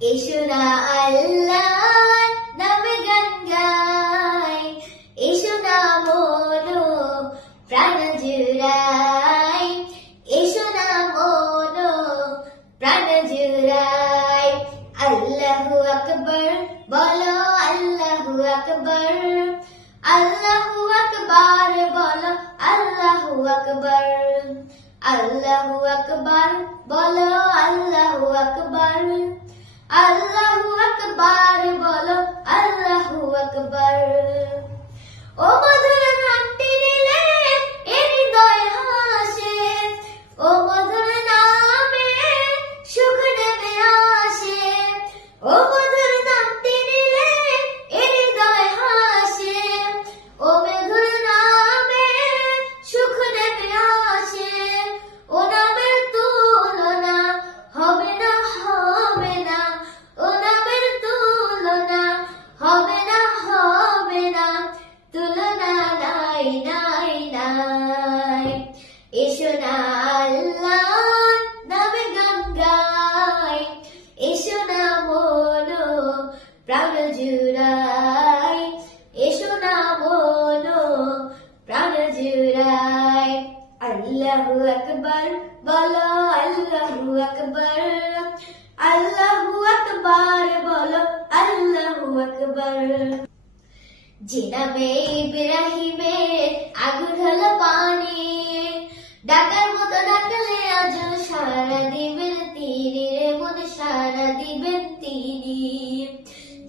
এসো না আল্লাহর নামে গান গাই, এসো না মনো প্রাণ জুড়াই, এসো না মনো প্রাণ জুড়াই। আল্লাহু আকবার বলো, আল্লাহু আকবার, আল্লাহু আকবার বলো, আল্লাহু আকবার, আল্লাহু আকবার বলো, আল্লাহু আকবার, আল্লাহু আকবার বলো, আল্লাহু আকবার। ও মধুর নামটি নিলে এ হৃদয় হাসে, ও মধুর নামে সুখ নেমে আসে, ও মধুর নামটি নিলে এ হৃদয় হাসে, ও মধুর নামে সুখ নেমে আসে। ও নামের তুলনা হবে না, হবে না, ও নামের তুলনা হবে না, হবে না, তুলনা নাই, নাই, নাই। এসো না আল্লাহর নামে গান গাই, এসো না মনো প্রাণ জুড়াই, এসো না মনো প্রাণ জুড়াই। আল্লাহু আকবার বলো, আল্লাহু আকবার, আল্লাহু আকবার বলো, আল্লাহু আকবার। যে নামে ইব্রাহিমের আগুন হলো পানি, ডাকার মতো ডাকলে আজ সারা দিবেন তিনি রে মন, সারা দিবেন তিনি।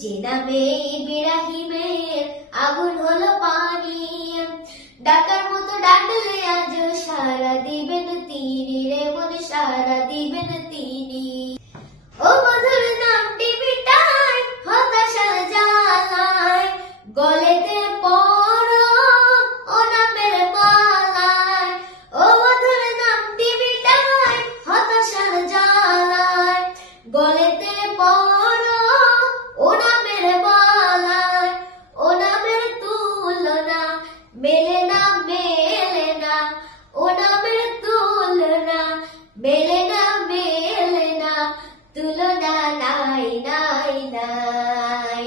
যে নামে ইব্রাহিমের আগুন হলো পানি, ডাকার মতো ডাকলে আজ সারা দিবেন তিনি রে মন, সারা দিবেন তিনি। ও মধুর নামটি মিটায় হতাশার জ্বালায়, গলেতে পড়ো ও নামের মালায়। ও মধুর নামটি মিটায় হতাশার জ্বালায়, গলেতে পড়ো ও নামের মালায়। ও নামের তুলনা মেলে না, মেলে না, ও নামের তুলনা মেলে না, মেলে না, তুলনা নাই, নাই, নাই।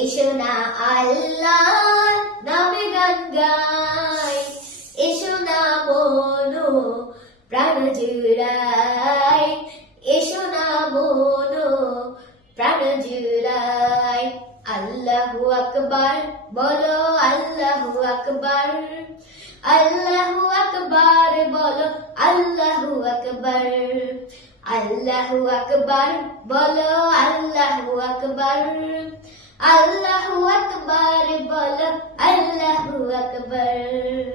এসো না আল্লাহর নামে গান গাই, এসো না মনো প্রাণ জুড়াই, এসো না মনো প্রাণ জুড়াই। আল্লাহু আকবার বলো, আল্লাহু আকবার, আল্লাহু আকবার বলো, আল্লাহু আকবার, আল্লাহু আকবার বলো, আল্লাহু আকবার, আল্লাহু আকবার বলো,